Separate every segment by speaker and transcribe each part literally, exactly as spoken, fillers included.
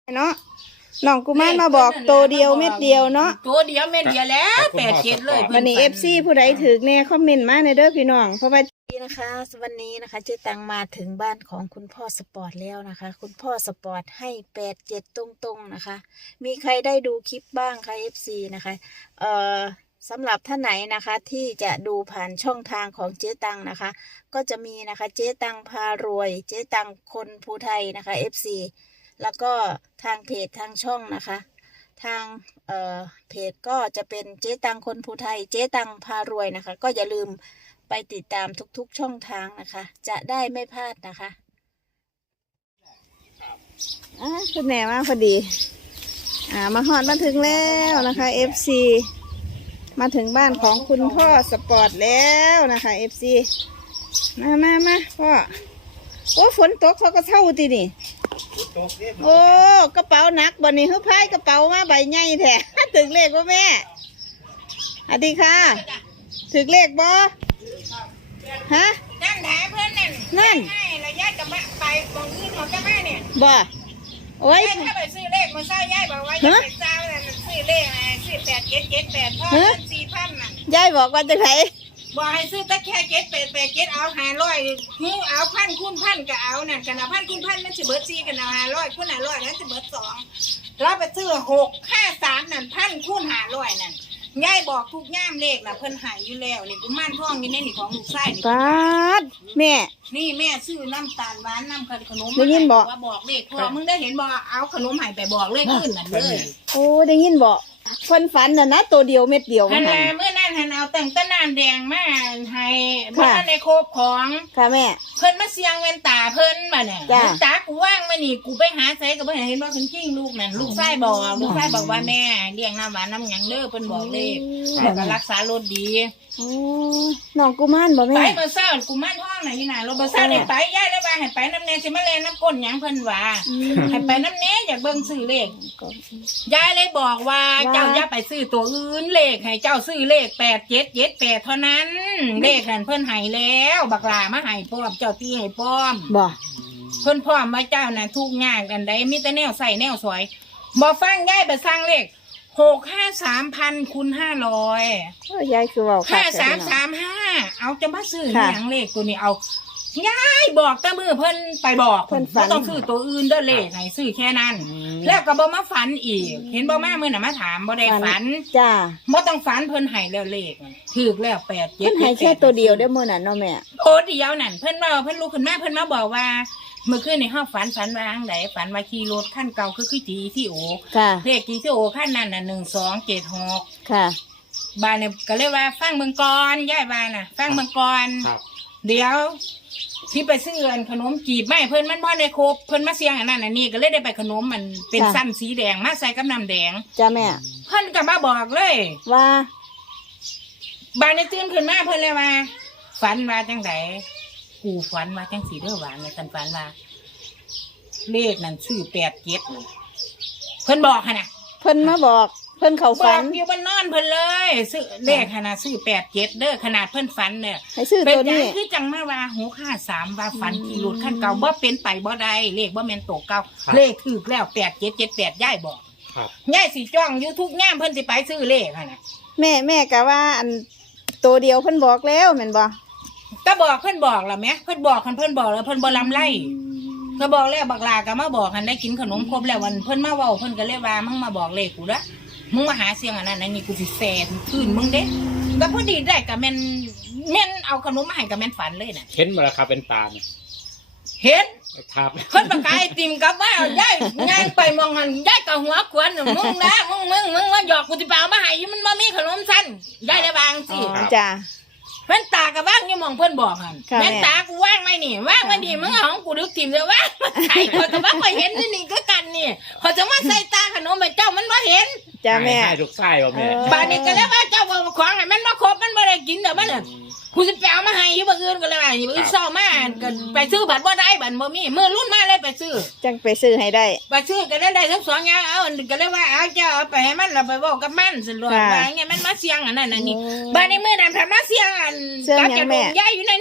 Speaker 1: เนาะน้องกุมารมาบอกโตเดียวเม็ดเดียวเนาะ
Speaker 2: ตัวเดียวเม็ดเดียวแล้วแปดเจ็ดเลย
Speaker 1: วันนี้เอฟซีผู้ใดถือแน่คอมเมนต์มาในเด้อพี่น้องเพราะว่านะคะวันนี้นะคะเจ๊ตังมาถึงบ้านของคุณพ่อสปอร์ตแล้วนะคะคุณพ่อสปอร์ตให้แปดเจ็ดตรงๆนะคะมีใครได้ดูคลิปบ้างคะเอฟซีนะคะเอ่อสำหรับท่านไหนนะคะที่จะดูผ่านช่องทางของเจ๊ตังนะคะก็จะมีนะคะเจ๊ตังพารวยเจ๊ตังคนภูไทยนะคะ เอฟ ซี แล้วก็ทางเพจทางช่องนะคะทางเอ่อเพจก็จะเป็นเจ๊ตังคนภูไทยเจ๊ตังพารวยนะคะก็อย่าลืมไปติดตามทุกๆช่องทางนะคะจะได้ไม่พลาดนะคะอ่ะคุณแม่มาพอดีอ่ามาฮอดมาถึงแล้วนะคะ เอฟ ซี มาถึงบ้านของคุณพ่อสปอร์ตแล้วนะคะ เอฟ ซี มามามาพ่อโอ้ฝนตกเขาก็เท่าทีนี่โอ้กระเป๋าหนักบ่นี่เฮ้ยพายกระเป๋ามาใบใหญ่แท้ถึงเลขบ่แม่สวัสดีค่ะถึงเลขบ่ฮะ
Speaker 2: นั่นแหละเพื่อนนั่น
Speaker 1: นั่น
Speaker 2: ให้ระยะจะมาไปมองอื่นของจะมาเนี่ย
Speaker 1: บ่โอ้ย
Speaker 2: ถ้าไปซื้อเลขมาใส่ย่ายบอกว่าย่ายไปเจ้าเนี่ยมันซื้อเลขไงซื้อแปดเจ็ดเจ็ดแปดพ่อเงินสี่พันน่ะ
Speaker 1: ยายบอกว่าจะไหน
Speaker 2: บอกให้ซื้อแต่แค่เจ็ดแปดแปดเจ็ดเอาหาร้อยหูเอาพันคูณพันก็เอานั่นกันเอาพันคูณพันมันจะเบิดสี่กันเอาหาร้อยคูณหาร้อยนั่นจะเบิดสองเราไปซื้อหกห้าสามนั่นพันคูณหาร้อยนั่นยายบอกทุกย่ามเลขนะเพิ่นหายอยู่แล้วนี่กุมารทองนี่ในนี่ของลูกชายนี่
Speaker 1: ปาดแม่
Speaker 2: นี่แม่ซื้อน้ำตาลหวานน้ำขนม
Speaker 1: ได้ยินบอก
Speaker 2: ว่าบอกเลขพ่อมึงได้เห็นบอกเอาขนมหายไปบอกเลขขึ้นนั่นเลย
Speaker 1: โอ้ได้ยินบอกเพิ่นฝันน่ะนะตัวเดียวเม็ดเดียว
Speaker 2: นั่นแหละเมื่อนั้นหันเอาแต่งต้นน้ำแดงมาให้เมื่อนั้นในโคบของ
Speaker 1: ค่ะแม่
Speaker 2: เพิ่นมาเสียงเว้นตาเพิ่นมาเนี่ยตากูว่างมานี่กูไปหาใส่ก็บ่เห็นว่าเพิ่นกิ้งลูกนั่นลูกชายบอกลูกชายบอกว่าแม่เลี้ยงน้ำหวานน้ำหยังเด้อเพิ่นบอกเลขแล้วก็รักษารถดี
Speaker 1: โอ้น้องกุมารบ่แม่
Speaker 2: ไปเมื่อเช้ากุมารท้องน่ะนี่น่ะรถเมื่อเช้าได้ไปย้ายแล้วว่าให้ไปน้ำแน่สิมาแลน้ำก้นหยังเพิ่นว่าให้ไปน้ำแน่อยากเบิ่งซื้อเลขยายเลยบอกว่าเจ้าอย่าไปซื้อตัวอื่นเลขให้เจ้าซื้อเลขแปดเจ็ดเจ็ดแปดเท่านั้นเลขนั่นเพิ่นให้แล้วบักลามาให้พร้อมเจ้าที่ให้พร้อม
Speaker 1: บ่
Speaker 2: เพิ่นพร้อมมาเจ้าน่ะทุกอย่างกันได้มีแต่แนวใส่แนวสวยบ่ฟังยายไปสร้างเลขหกห้าสามพันคูณห้าร้อย
Speaker 1: ยายคือว่า
Speaker 2: ห้าสามสามห้าเอาจะมาซื้ออย่างเลขตัวนี้เอายายบอกตะมือเพิ่นไปบอกเพิ่นต้องซื้อตัวอื่นเด้อเลขให้ซื้อแค่นั้นแล้วก็บ่มาฝันอีกเห็นบ่มาเมื่อน่ะมาถามบ่ได้ฝัน
Speaker 1: จ้า
Speaker 2: บ่ต้องฝันเพิ่นให้แล้วเลขถูกแล้วแปดเจ็ด
Speaker 1: เพิ่นให้แค่ตัวเดียวเด้อมื้อนั้นเนาะแม่
Speaker 2: โอ้เดียวนั่นเพิ่นว่าเพิ่นลุกขึ้นมาเพิ่นมาบอกว่าเมื่อคืนในห้องฝันฝันว่าจังไดฝันว่าขี่รถคันเก่าคือคือจีที่โอ
Speaker 1: ค่ะ
Speaker 2: เลขจีที่โอคันนั้นน่ะหนึ่งสองเจ็ดหก
Speaker 1: ค่ะ
Speaker 2: บ้านเนี่ยก็เลยว่าฟังเมืองก่อนย้ายบ้านน่ะฟังเมืองก่อนเดี๋ยวที่ไปซื้อขนมจีบไม่เพิ่นมันบ่ได้ครบเพิ่นมาเสียงอันนั้นอันนี้ก็เลยได้ไปขนมมันเป็นสั้นสีแดงมาใส่กับน้ำแดง
Speaker 1: จ้าแม่
Speaker 2: เพิ่นก็มาบอกเลย
Speaker 1: ว่า
Speaker 2: บ้านในตื่นขึ้นมาเพิ่นเลยว่าฝันว่าจังไดกูฝันว่าจังสีเด้อหวานในกันฝันว่าเลขนั่นชื่อแปดเจ็ดเพิ่นบอกขนาด
Speaker 1: เพิ่นมาบอกเพิ่นเขาฝัน
Speaker 2: อยู่บนนอนเพิ่นเลยซื้อเลขขนาดซื้อแปดเจ็ดเด้อขนาดเพิ่นฝันเนี่ย
Speaker 1: ให้ซื้อตัวนี้
Speaker 2: คือจังมาว่าหกห้าสามว่าฝันขี่รถขั้นเก่าบ่เป็นไปบ่ได้เลขบ่แม่นโตเก่าเลขถูกแล้วแปดเจ็ดเจ็ดแปดย่ายบอกย่ายสิจ้องอยู่ทุกแง่เพิ่นสิไปซื้อเลขขนาด
Speaker 1: แม่แม่กะว่าอันตัวเดียวเพิ่นบอกแล้วแม่นบ่
Speaker 2: ก็บอกเพิ่นบอกล่ะแม่เพิ่นบอกคันเพิ่นบอกแล้วเพิ่นบ่ลำไล่ก็บอกแล้วบักลาก็มาบอกคันได้กินขนมครบแล้ววันเพิ่นมาเว้าเพิ่นก็เลยว่ามึงมาบอกเลขกูละมึงมาหาเสียงอันนั้นอันนี้กูสิแซ่คืนมึงเด้ก็พอดีได้ก็แม่นแม่นเอาขนมมาให้ก็แม่นฝันเลยน่ะ
Speaker 3: เห็นบ่ล่ะครับเป็นตาเนี่ย
Speaker 2: เห็น
Speaker 3: ครับ
Speaker 2: เพิ่นประกายติ่มกับว่าย้ายย่างไปมองหันย้ายก็หัวขวนมึงนะมึงมึงมึงมาหยอกกูสิไปเอามาให้มันบ่มีขนมสั้นย้ายได้บางสิ
Speaker 1: จ้า
Speaker 2: แม่นตากับว่างยังมองเพื่อนบอกหันแม่นตากูว่างไหมนี่ว่างไหมนี่มึงเอาของกูดึกถิ่มเลยว่างมาใส่พอจะว่าไปเห็นนี่นี่ก็กันนี่พอจะมาใส่ตาขนมไปเจ้ามันมาเห็น
Speaker 1: จ้าแม่
Speaker 3: ให้ลูกชายบ่แม่
Speaker 2: บ้านนี้ก็แล้วว่าเจ้าบอกของให้มันมาครบมันไม่ได้กินเดี๋ยวมันเนี่ยกูจะไปเอามาให้ยี่บ้านอื่นก็เลยว่ายี่บ้านเศร้ามากกันไปซื้อบัตรบ่ได้บัตรบ่มีมือรุ่นมาเลยไปซื้อ
Speaker 1: จังไปซื้อให้ได้
Speaker 2: ไปซื้อก็ได้ได้ทั้งสองอย่างเอาก็เลยว่าเอาเจ้าเอาไปให้มันเราไปบอกกับมันสิลูกว่าไงมันมาเสียงอันนั้นอันนี้บ้านนี้มือนั้นผ่านมาเสียงอันกับจะโดนย้ายอยู่นั่นนี่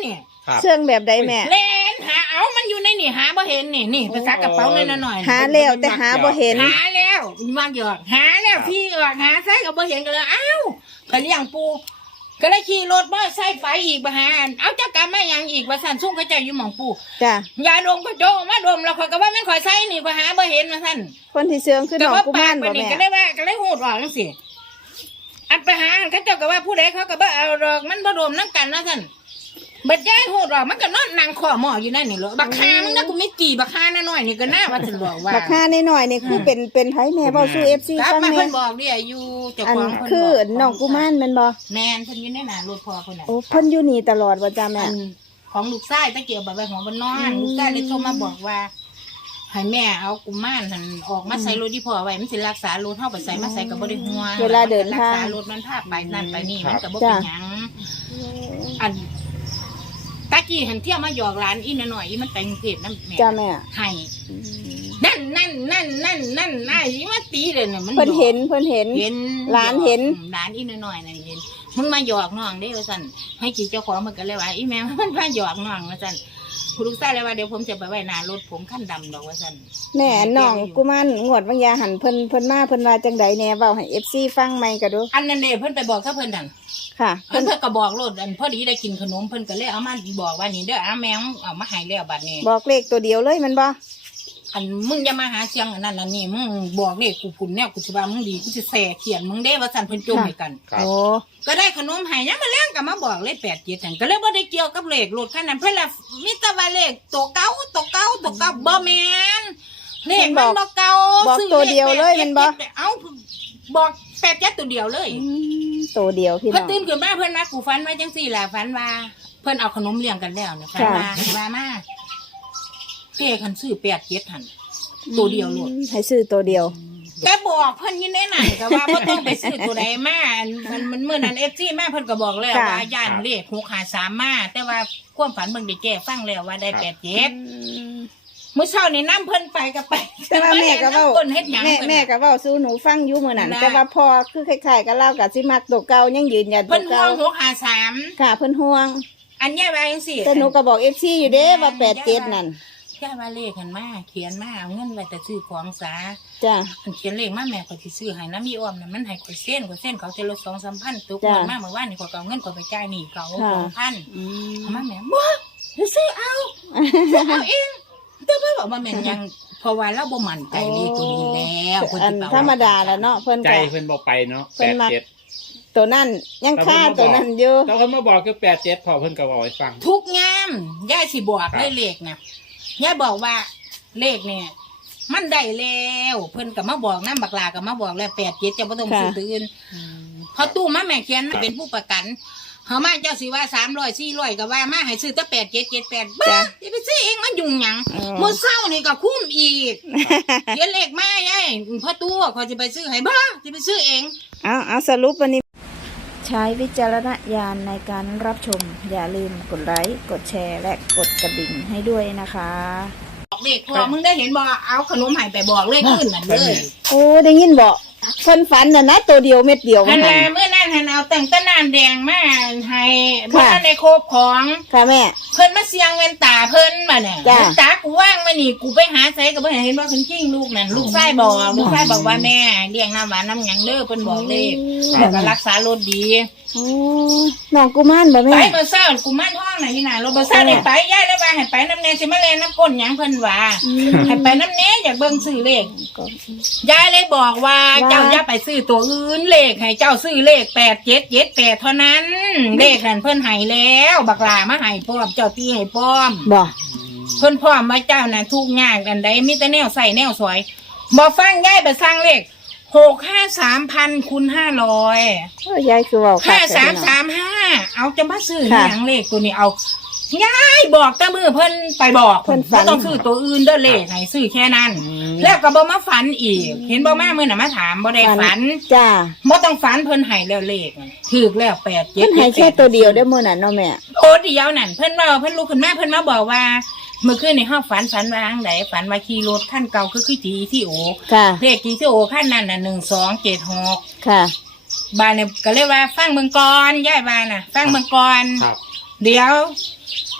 Speaker 3: ครับ
Speaker 1: เชื่องแบบใดแม่
Speaker 2: เล่นหาเอามันอยู่ในนี่หาบ่เห็นนี่นี่ไปซักกระเป๋าหน่อยหน่อย
Speaker 1: หาแล้วแต่หาบ่เห็น
Speaker 2: หาแล้วมากหยอกหาแล้วพี่หยอกหาใส่ก็บ่เห็นก็เลยอ้าวก็เลี้ยงปูก็เลยขี่รถบ่ใส่ไฟอีกบ่หาเอาจักกรรมมาหยังอีกว่าสั่นซุ่มเขาเจ้าอยู่หม่องปู
Speaker 1: จ้ะ
Speaker 2: ยายลงก็โจกมาดมแล้วข่อยก็ว่าแม่นข่อยใส่นี่ก็หาบ่เห็นว่าสั่น
Speaker 1: คนที่เชื่องคือน้องกุมารบ่
Speaker 2: นี่
Speaker 1: แม่
Speaker 2: ก็ได้ว่าก็เลยหูดออกจังซี่อันไปหาเขาเจ้าก็ว่าผู้ใดเขาก็บ่เอาดอกมันบ่รวมนำกันนะสั่นบัดยายหูดออกมันก็นอนนั่งขอหม้ออยู่นั่นนี่เหรอบักคามึงนะกูไม่ตีบักคาน้อยๆนี่ก็น่าว่าสิบอกว่า
Speaker 1: บักค่าน้อยๆนี่คือเป็นเป็นไผแม่เว้าสู่ เอฟ ซี
Speaker 2: กลับ
Speaker 1: ฟัง
Speaker 2: มา
Speaker 1: แม่
Speaker 2: เพิ่นบอกเด้อยู่เจ้า
Speaker 1: อัน
Speaker 2: ของเพิ่น
Speaker 1: คือ
Speaker 2: บอก
Speaker 1: น้องกุมารแม่นบ่
Speaker 2: แม่นเพิ่นอยู่ในหน้ารถพ่อเพิ่นน่ะ
Speaker 1: โอ้เพิ่นอยู่นี่ตลอดบ่จ้าแม่
Speaker 2: อันของลูกชายตะเกียบแบบไว้หัวบนนอ
Speaker 1: อื
Speaker 2: น
Speaker 1: ม
Speaker 2: ลูกชายเลยโทรมาบอกว่าให้แม่เอากุมารนั่นออกมาใส่รถที่พ่อไว้มันสิรักษารถเฮาไปใส่มาใส่ก็บ่ได้ห่วง
Speaker 1: เวลาเดิน
Speaker 2: รัก
Speaker 1: ทาง
Speaker 2: ษารถมันพาไปนั่นไปนี่
Speaker 3: ครับ
Speaker 2: มันก็บ่เป็นหยังอันตะกี้หันเที่ยวมาหยอกหลานอีนหน่อยอีมันแต่งเทพนำแม่
Speaker 1: จ้าแม่
Speaker 2: ให้นั่นนั่นนั่นนั่นนั่นนายอีมาตีเลยเนี่ยมัน
Speaker 1: เพิ่นเห็นเพิ่นเห็น
Speaker 2: เห็น
Speaker 1: หลานเห็น
Speaker 2: หลานอีนหน่อยนั่นเห็นมึงมาหยอกน้องได้ว่าซั่นให้กี่เจ้าของมันก็เลยว่าอีแม่มันมาหยอกน้องว่าซั่นคุณลูกชายเลยว่าเดี๋ยวผมจะไปไว้หน้ารถผมขั้นดำดอกว่าซั่น
Speaker 1: แม่น้องกุมารงวดบางยาหันเพิ่นเพิ่นมาเพิ่นว่าจังใดแหน่เว้าให้ เอฟ ซี ฟังใหม่ก็ดู
Speaker 2: อันนั้นเด้เพิ่นไปบอกเขาเพิ่นนั่น
Speaker 1: ค่ะ
Speaker 2: เพิ่
Speaker 1: เพิ่
Speaker 2: น
Speaker 1: น
Speaker 2: เพิ่นก็บอกโลดอันพอดีได้กินขนมเพิ่นก็เลยเอามาบอกว่านี่เด้ออาแมงเอามาให้แล้วบัดนี้
Speaker 1: บอกเลขตัวเดียวเลยแมันบ่
Speaker 2: อันมึงอย่ามาหาเสียงอันนั้นอันนี้มึงบอกเลขกูพุ่นแนวกูสิว่ามึงดีกูสิแส่เขียนมึงเด้ว่าซั่นเพิ่นจมให้กัน
Speaker 3: ครับ
Speaker 1: โอ้
Speaker 2: ก็ได้ขนมให้ยังมาเลี้ยงก็มาบอกเลขแปดเจ็ดนั่นก็เลยบ่ได้เกี่ยวกับเลขรถคันนั้นเพิ่นละมีแต่ว่าเลขตัวเก่าตัวเก่าตัวเก่าบ่แม่นเลขมันบ่เก่า
Speaker 1: บอก
Speaker 2: ซื้
Speaker 1: ตัวเดียวเลยแมันบ่
Speaker 2: แปดเอ้าบอกแปดเจ็ดตัวเดียวเลย
Speaker 1: อืมตัวเดียวพี่
Speaker 2: เพิ่น
Speaker 1: น้อง
Speaker 2: ตื่นขึ้นมาเพิ่นมากูฝันว่าจังซี่ล่ะฝันว่า เพิ่นเอาขนมเลี้ยงกันแล้วเนี่ยฝันว่าว่ามาเป้คันซื้อแปดเจ็ดหั่นตัวเดียวโลด
Speaker 1: ให้ซื้อตัวเดียว
Speaker 2: แต่บอกเพิ่นอยินได้ไหนก็ว่าบ่ต้องไปซื้อตัวใดมาอันมันมันมื้อนั้น เอฟ ซี มาเพิ่นก็บอกแล้ว
Speaker 1: ค่ะ
Speaker 2: ว่าย่านเลขหกห้าสามมาแต่ว่าความฝันเบิ่งได้แก้ฟังแล้วว่าได้แปดเจ็ด
Speaker 1: อืม
Speaker 2: มื้อเช้านี่นํเพิ่นไปก็ไป
Speaker 1: แต่ว่าแม่ก็เว้า
Speaker 2: เพิ่นเฮ็ดหยัง
Speaker 1: แม่
Speaker 2: เพิ่น
Speaker 1: แม่
Speaker 2: น่ะ
Speaker 1: ก็เว้าสู่หนูฟังอยู่มื้อนั้น
Speaker 2: นะ
Speaker 1: แต่ว่าพ่อคือคล้ายๆกับเล่ากับสิมักตัวเก่ายังยืนยันตั
Speaker 2: เพิ่
Speaker 1: วน
Speaker 2: ห่ว
Speaker 1: เก่าง
Speaker 2: หกห้าสาม
Speaker 1: ค่ะเพิ่นห่วง
Speaker 2: อันย่าว่าจังซี่
Speaker 1: แต่หนูก็บอก เอฟ ซี อยู่เด้ว่าแปดเจ็ดนั่น
Speaker 2: ย่าว่าเลขหันมาเขียนมาเอาเงินไว้แต่ซื้อของซา
Speaker 1: จ้ะ
Speaker 2: อันเขียนเลขมาแม่ก็สิซื้อให้นะมีอ้อมน่ะมันให้ข่อยเส้นข่อยเส้นเขาเทละสองสามพันตุก
Speaker 1: จ้ะ
Speaker 2: วันมาเมื่อวานนี่ข่อยก็เอาเงินข่อยไปจ่ายหนี้เขา
Speaker 1: ค่ะ
Speaker 2: สองพัน
Speaker 1: อืม
Speaker 2: เอามาแม่บ่เดี๋ยวซื้อเอาซื้อเอาเองแต่ว่าบอกว่าแม่นยังเพราะว่าเราบ่มั่นใจเลขตัวนี้แล้วเพิ่น
Speaker 1: อัน
Speaker 2: สิเป่
Speaker 1: ธรรมดาแล้วเนาะเพิ่น
Speaker 3: ใจ
Speaker 1: ก็
Speaker 3: เพิ่นบอกไปเนาะ
Speaker 1: เพิ่
Speaker 3: แป
Speaker 1: น
Speaker 3: ด
Speaker 1: มา
Speaker 3: เจ็ด
Speaker 1: ตัวนั้นยังค่าตัวนั้นอยู่
Speaker 3: แล้วเขามาบอกคือแปดเจ็ดพอเพิ่นก็บอกให้ฟัง
Speaker 2: ทุกงามยายสิบอกได้เลขนะยายบอกว่าเลขเนี่ย มันได้แล้วเพิ่นก็มาบอกน้ำบักลาก็มาบอกแล้วแปดเจ็ดจะบ่ต้องซื้อตื่นพอตู้มาแม่เขียนเป็นผู้ประกันเฮามาเจ้าสิว่าสามร้อยสี่ร้อยก็ว่ามาให้ซื้อแต่แปดเจ็ดเจ็ดแปดบ้าจะไปซื้อเองมันยุ่งหยังมื้อเช้านี่ก็คุ้มอีกเขียนเลขมายายพอตู้เขาจะไปซื้อให้บ้าจะไปซื้อเอง
Speaker 1: เอาเอาสรุปวันนี้ ใช้วิจารณญาณในการรับชม อย่าลืมกดไลค์กดแชร์และกดกระดิ่งให้ด้วยนะคะ
Speaker 2: บอกเลขพอมึงได้เห็นบ่เอาขนมให้ไปบอกเลขขึ้นนั่นเลย
Speaker 1: โอ้ได้ยินบอกเพิ่นฝันน่ะนะตัวเดียวเม็ดเดียว
Speaker 2: ฮั
Speaker 1: มัน
Speaker 2: น
Speaker 1: หั
Speaker 2: น่ะ
Speaker 1: น
Speaker 2: เมื่อนั้นหันเอาแต่งตะนานแดงมาให้บ่
Speaker 1: ค่ะ
Speaker 2: ทันได้ครบของ
Speaker 1: ค่ะแม่
Speaker 2: เพิ่นมาเสียงเว้นตาเพิ่นมาเนี่ย
Speaker 1: จ้ะ
Speaker 2: เว้นตากูว่างมานี่กูไปหาไสก็บ่เห็นว่าเพิ่นกิ้งลูกนั่นลูกชายบอกลูกชายบอกว่าแม่เลี้ยงน้ำหวานน้ำหยังเด้อเพิ่นบอกเลยแล้วก็รักษารถดี
Speaker 1: โอ้น้องกุมารบ่
Speaker 2: ไป
Speaker 1: แม่
Speaker 2: เมื่อเช้ากูมาท้องน่ะนี่น่ะรถบ่เช้าได้ไปยายแล้วว่าให้ไปน้ำแน่สิมาแลน้ำก้นหยังเพิ่นว่าให้ไปน้ำแน่อยากเบิ่งซื้อเลข
Speaker 1: ก็
Speaker 2: ยายเลยบอกว่า
Speaker 1: ว่า
Speaker 2: เจ้าอย่าไปซื้อตัวอื่นเลขให้เจ้าซื้อเลขแปดเจ็ดเจ็ดแปดเท่านั้น เลขนั่นเพิ่นให้แล้ว บักลามาให้พร้อมเจ้าที่ให้พร้อม
Speaker 1: บ่
Speaker 2: เพิ่นพร้อมมาเจ้าน่ะทุกอย่างอันใดมีแต่แนวใส่แนวสวยบ่ฟังยายไปสร้างเลขหกห้าสามพันคูณห้าร้อย
Speaker 1: เออยายคือเว้าคั
Speaker 2: ห้าก
Speaker 1: แต่
Speaker 2: สาม
Speaker 1: พี่น้อง
Speaker 2: สามห้าเอาจะมาซื้อ
Speaker 1: ค่ะ
Speaker 2: หยังเลขตัวนี้เอายายบอกแต่มือเพิ่นไปบอก
Speaker 1: เพิ่นฝัน
Speaker 2: บ่ต้องซื้อตัวอื่นเด้อเลขให้ซื้อแค่นั้น แล้วก็บ่มาฝันอีก เห็นบ่มามื้อน่ะมาถามบ่ได้ฝัน
Speaker 1: จ้า
Speaker 2: บ่ต้องฝันเพิ่นให้แล้วเลขน่ะถูกแล้วแปดเจ็ด
Speaker 1: เพิ่นให้แค่ตัวเดียวได้อมื้อนั้นเนาะแม่
Speaker 2: โตเดียวนั่นเพิ่นว่าเพิ่นลุกขึ้นมาเพิ่นมาบอกว่าเมื่อคืนในห้องฝันฝันว่าจังไดฝันว่าขี่รถคันเก่าคือคือจีที่โอ
Speaker 1: ค่ะ
Speaker 2: เลขจีที่โอคันนั้นน่ะหนึ่งสองเจ็ดหก
Speaker 1: ค่ะ
Speaker 2: บ้านเนี่ยก็เลยว่าฟังเมืองกรยายบ้านน่ะ ฟังเมืองกร
Speaker 3: ครับ
Speaker 2: เดี๋ยว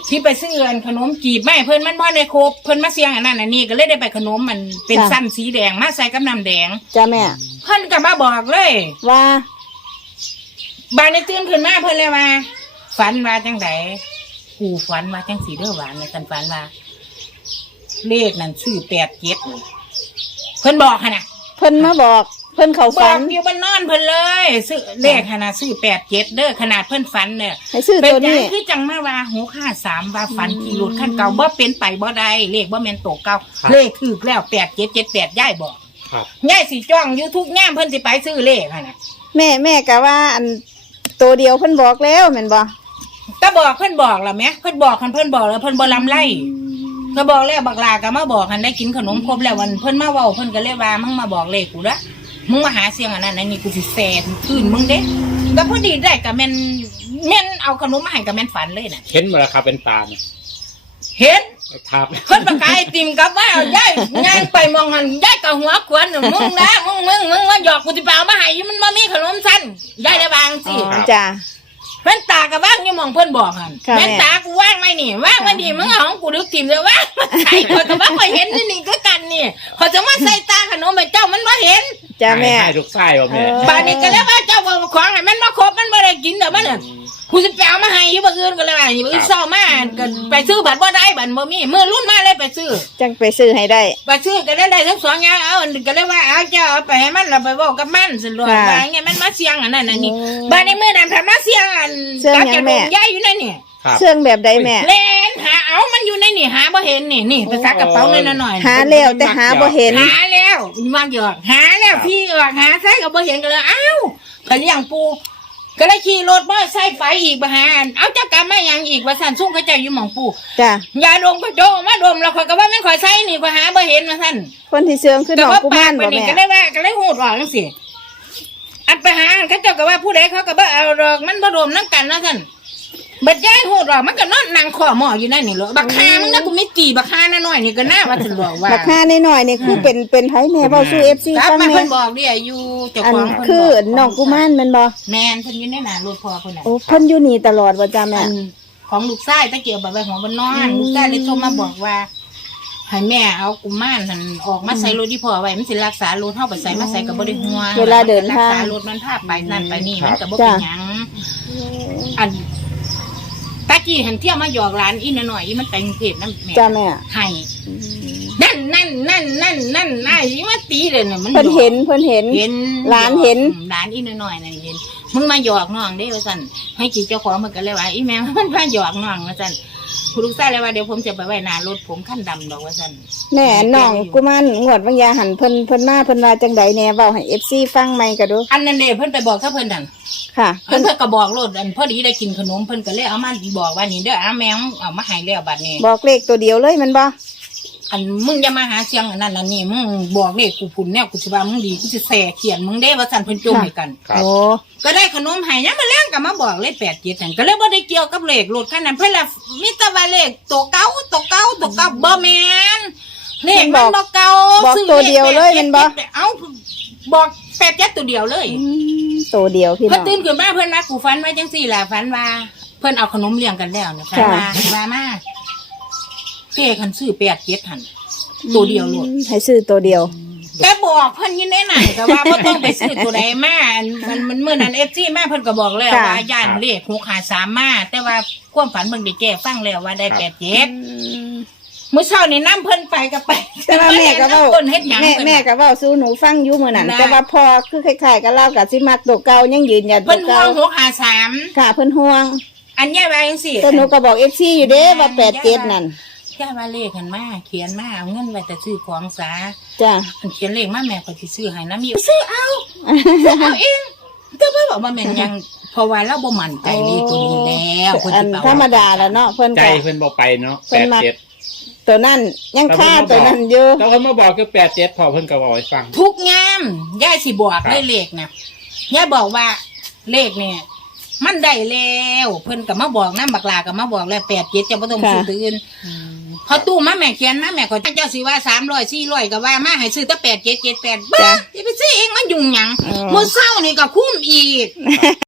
Speaker 2: ที่ไปซื้ออันขนมจีบไม่เพิ่นมันบ่ได้ครบเพิ่นมาเสียงอันนั้นอันนี้ก็เลยได้ไปขนมมันเป็นสั้นสีแดงมาใส่กับน้ำแดง
Speaker 1: จ้าแม่
Speaker 2: เพิ่นก็มาบอกเลย
Speaker 1: ว่า
Speaker 2: บานในตื่นขึ้นมาเพิ่นเลยว่าฝันว่าจังไดกูฝันว่าจังสีเด้อหวานในกันฝันว่าเลขนั่นชื่อแปดเจ็ดเพิ่นบอกหั่นน่ะ
Speaker 1: เพิ่นมาบอกเพิ่นเขา
Speaker 2: บ
Speaker 1: ฝั
Speaker 2: อน กอยู่บ้านนอนเพิ่นเลยซื้อเลขหั่นน่ะชื่อแปดเจ็ดเด้อขนาดเพิ่นฝันเนี่ย
Speaker 1: ให้ซื้อ
Speaker 2: เป็น
Speaker 1: ตัว
Speaker 2: จั
Speaker 1: นี้
Speaker 2: งคือจังมาว่าหกห้าสามว่าฝันขี่รถคันเก่าบ่เป็นไปบ่ได้เลขบ่แม่นโตเก่าเลขถูกแล้วแปดเจ็ดเจ็ดแปดย่ายบอก
Speaker 3: ครับ
Speaker 2: ย่ายสิจ้องอยู่ทุกแง่มเพิ่นสิไปซื้อเลขหั่นน่ะ
Speaker 1: แม่แม่กะว่าอันตัวเดียวเพิ่นบอกแล้วแม่นบ่
Speaker 2: ก็บอกเพิ่นบอกล่ะแม่เพิ่นบอกคันเพิ่นบอกแล้วเพิ่นบ่ลำไรก็บอกแล้วบักลาก็มาบอกคันได้กินขนมครบแล้ววันเพิ่นมาเว้าเพิ่นก็เลยว่ามึงมาบอกเลขกูละมึงมาหาเสียงอันนั้นอันนี้กูสิแซ่คืนมึงเด้ก็พอดีได้ก็แม่นแม่นเอาขนมมาให้ก็แม่นฝันเลยน่ะ
Speaker 3: เห็นบ่ล่ะครับเป็นตาเนี่ย
Speaker 2: เห็น
Speaker 3: ครับ
Speaker 2: เพิ่นประกายติ่มกับว่าเอายายงานไปมองหันยายก็หัวขวนน่ะมึงนะมึงมึงมึงมาหยอกกูสิไปเอามาให้อยู่มันบ่มีขนมสั้นยายได้วางสิ
Speaker 1: อ๋อจ้า
Speaker 2: แว่นตากับว่างอยังมองเพื่อนบอกหัน
Speaker 1: ค่ะ
Speaker 2: แว่นตากูว่างไหมนี่ว่างไหมนี่มึงเอาของกูดึกถิ่มเลยว่างมาใส่คนกับว่าไปเห็นนี่นี่ก็กันนี่เขาจะมาใส่ตาขนมไปเจ้ามันมาเห็น
Speaker 1: จ้าแม่
Speaker 3: ให้ลูกชายบ่แม่
Speaker 1: เออ
Speaker 2: ป่านนี้ก็แล้วว่าเจ้าบอกของให้มันมาครบมันไม่ได้กินแต่มันเนี่ยกูจะไปเอามาให้อยี่บังเอิญก็เลยว่าอยี่บังเอิญเศร้ามากก็ไปซื้อบัตรบ่ได้บัตรบ่มีเมื่อรุ่นมาเลยไปซื้อ
Speaker 1: จังไปซื้อให้ได้
Speaker 2: ไปซื้อก็ได้ได้ทั้งสองอย่างเอาอันก็เลยว่าเอาเจ้าเอาไปให้มันเราไปบอกกับมันสิลว
Speaker 1: ค่ะ
Speaker 2: ว่าไงมันมาเสียงอันนั้นอันนี้
Speaker 1: โอ้
Speaker 2: บ้านในเมื่อนั้นผ่านมาเสียงอัน
Speaker 1: เสียง
Speaker 2: กา
Speaker 1: หยั
Speaker 2: จะ
Speaker 1: ง
Speaker 2: โด
Speaker 1: แม่
Speaker 2: นย้ายอยู่นั่นนี่
Speaker 3: ครับ
Speaker 1: เชื่องแบบใดแม่
Speaker 2: เล่นหาเอามันอยู่ในนี่หาบ่เห็นนี่นี่ไปซักกระเป๋าเลยนะหน่อย
Speaker 1: หาแล้วแต่หาบ่เห็น
Speaker 2: หาแล้วมาหยอกหาแล้วพี่ออกหาใส่ก็บ่เห็นก็เลยอ้าวก็เลี้ยงปูก็เลยขี่รถมาใส่ไฟอีกบ่หาอันเอาจักกรรมมาหยังอีกว่าสั่นซุ่มเขาเจ้าอยู่หม่องปู
Speaker 1: จ้าย
Speaker 2: าดมก็โจมาดมแล้วข่อยก็ว่าแม่นข่อยใส่นี่ก็หาบ่เห็นว่าซั่น
Speaker 1: คนที่เชื่องคือ
Speaker 2: แต่
Speaker 1: น้อง
Speaker 2: ว่า
Speaker 1: กุ
Speaker 2: ปาม
Speaker 1: าร
Speaker 2: กไป
Speaker 1: บ่
Speaker 2: นี่
Speaker 1: แม่
Speaker 2: ก็เลยว่าก็เลยหูดออกจังซี่อันไปหาอันเขาเจ้าก็ว่าผู้ใดเขาก็บ่เอาดอกมันบ่รวมนำกันนะซั่นบัดย้ายหูดออกมันก็นอนนั่งขอหม้ออยู่นั่นนี่เหรอบักคามึงนะกูไม่ตีบักคาน้อยๆนี่ก็น่าว่าซั่นบอกว่า
Speaker 1: บักห้าน้อยๆนี่คือเป็นเป็นไผแม่เว้าสู่ เอฟ ซี
Speaker 2: กลับ
Speaker 1: ฟัง
Speaker 2: มา
Speaker 1: แม่
Speaker 2: เพิ่นบอกเด้อยู่เจ้า
Speaker 1: อัน
Speaker 2: ของเพิ่น
Speaker 1: คือ
Speaker 2: บอก
Speaker 1: น้องกุมารแม่นบ่
Speaker 2: แม่นเพิ่นอยู่ในหน้ารถพ่อเพิ่นน่ะ
Speaker 1: โอ้เพิ่นอยู่นี่ตลอดว่าจ้าแม่
Speaker 2: อันของลูกชายตะเกียบแบบไว้หัวบนนอนลูกชายเลยโทรมาบอกว่าให้แม่เอากุมารนั่นออกมาใส่รถที่พ่อไว้มันสิรักษารถเฮาไปใส่มาใส่ก็บ่ได้ห่วง
Speaker 1: เวลาเดิน
Speaker 2: รัก
Speaker 1: ทาง
Speaker 2: ษารถมันพาไปนั่นไปนี่
Speaker 3: ครับ
Speaker 2: มันก็บ่เป็นหยังอันตะกี้หันเที่ยวมาหยอกหลานอีนหน่อยๆอีมันแต่งเพศนำแม่
Speaker 1: จ้าแม่
Speaker 2: ให้นั่นนั่นนั่นนั่นนั่นนายอีมาตีเลยน่ะมัน
Speaker 1: เพิ่นเห็นเพิ่นเห็น
Speaker 2: เห็น
Speaker 1: หลานเห็น
Speaker 2: หลานอีน้อยๆนั่นเห็นมึงมาหยอกน้องเด้ว่าซั่นให้จีเจ้าของมันก็เลยว่าอีแม่มันมาหยอกน้องว่าซั่นคุณลูกชายเลยว่าเดี๋ยวผมจะไปไว้หน้ารถผมขั้นดำดอกว่าซั่น
Speaker 1: แม่น้องกุมารงวดบางยาหันเพิ่นเพิ่นมาเพิ่นว่าจังใดแหน่เว้าให้ เอฟ ซี ฟังใหม่ก็ดู
Speaker 2: อันนั้นเด้เพิ่นไปบอกกับเพิ่นนั่น
Speaker 1: ค่ะ
Speaker 2: เพิ่
Speaker 1: เพิ่
Speaker 2: น
Speaker 1: น
Speaker 2: เพิ่นก็บอกรถอันพอดีได้กินขนมเพิ่นก็เลยเอามาบอกว่านี่เด้ออาแมวเอามาให้แล้วบัดนี้
Speaker 1: บอกเลขตัวเดียวเลยแมันบ่
Speaker 2: อันมึงอย่ามาหาเสียงอันนั้นอันนี้มึงบอกเลขกูพุ่นแนวกูสิว่ามึงดีกูสิแส่เขียนมึงเด้ว่าซั่นเพิ่นจุ่มให้กัน
Speaker 3: ครับ
Speaker 1: โอ้
Speaker 2: ก็ได้ขนมให้ยังมาแล้งก็มาบอกเลขแปดเจ็ดนั่นก็เลยบ่ได้เกี่ยวกับเลขรถคันนั้นเพิ่นละมีแต่ว่าเลขตัวเก่าตัวเก่าตัวเก่าบ่แม่นเลขมันบ่เก่า
Speaker 1: บอก
Speaker 2: ซื้
Speaker 1: ตัวเดียวเลยแมันบ่
Speaker 2: เอ้าบอกแปดเจ็ดตัวเดียวเลย
Speaker 1: อืมตัวเดียวพี่
Speaker 2: เพิ่
Speaker 1: น้
Speaker 2: น
Speaker 1: อง
Speaker 2: ตื่นขึ้นมาเพิ่นว่ากูฝันไว้จังซี่ล่ะฝันว่า เพิ่นเอาขนมเลี้ยงกันแล้วนะฝันว่าว่ามาเป้คันซื้อแปดเจ็ดหั่นตัวเดียวโลด
Speaker 1: ให้ซื้อตัวเดียว
Speaker 2: แต่บอกเพิ่นอยินได้ไหนก็ว่าบ่ต้องไปซื้อตัวใดมามันมันมื้อนั้น เอฟ ซี มาเพิ่นก็บอกแล้ว
Speaker 1: ค่ะ
Speaker 2: ว่าย่านเลขหกห้าสามมาแต่ว่าความฝันเบิ่งได้แก้ฟังแล้วว่าได้แปดเจ็ดมื้อเช้านี่นำเพิ่นไปก็ไป
Speaker 1: แต่ว่าแม่ก็เว้า
Speaker 2: คนเฮ็ดหยัง
Speaker 1: แม่
Speaker 2: เพิ่น
Speaker 1: แม่ก็เว้าสู้หนูฟังอยู่มื้อนั้น
Speaker 2: นะ
Speaker 1: แต่ว่าพอคือคล้ายๆกับเล่ากับสิมักตัวเก่ายังยืนยันตั
Speaker 2: เพิ่
Speaker 1: วน
Speaker 2: ห่ว
Speaker 1: เก่าง
Speaker 2: หกห้าสาม
Speaker 1: ค่ะเพิ่นห่วง
Speaker 2: อันย่าว่าจังซี่
Speaker 1: แต่หนูก็บอก เอฟ ซี อยู่เด้ว่าแปดเจ็ดนั่น
Speaker 2: ย่าว่าเลขหันมาเขียนมาเอาเงินไว้แต่ซื้อของซะ
Speaker 1: จ้ะ
Speaker 2: อันเขียนเลขมาแม่ก็สิซื้อให้นำอยู่ซื้อเอาซื้อเอาเองแต่ว่าบอกว่าแม่นยังเพราะว่าเราบ่มั่นใจเลขตัวนี้แล้วเพิ่น
Speaker 1: อั
Speaker 2: สิ
Speaker 1: น
Speaker 2: เป่า
Speaker 1: ธรรมดาแล้วเนาะเพิ่น
Speaker 3: ใจ
Speaker 1: ก็
Speaker 3: เพิ่นบ่ไปเนาะ
Speaker 1: เพิ่
Speaker 3: แป
Speaker 1: น
Speaker 3: ด
Speaker 1: มัก
Speaker 3: เจ็ด
Speaker 1: ตัวนั้นยังค่าตัวนั้นอยู่
Speaker 3: แล้วเพิ่นมาบอกคือแปดเจ็ดพอเพิ่นก็บอกให้ฟัง
Speaker 2: ทุกงามย่าสิบอก
Speaker 3: ครับ
Speaker 2: ได้เลขนะย่าบอกว่าเลขเนี่ย มันได้แล้วเพิ่นกับมาบอกน้ำบักลากับมาบอกแล้วแปดเจ็ดจะบ่ต้องซื้อตื่นพอตู้มาแม่เขียนมาแม่ก็เจ้าสิว่าสามร้อยสี่ร้อยก็ว่ามาให้ซื้อตั้งแปดเจ็ดเจ็ดแปดบ้าอย่าไปซื้อเองมันยุ่งหยัง
Speaker 1: อ๋อ
Speaker 2: มื้อเช้านี่ก็คุ้มอีก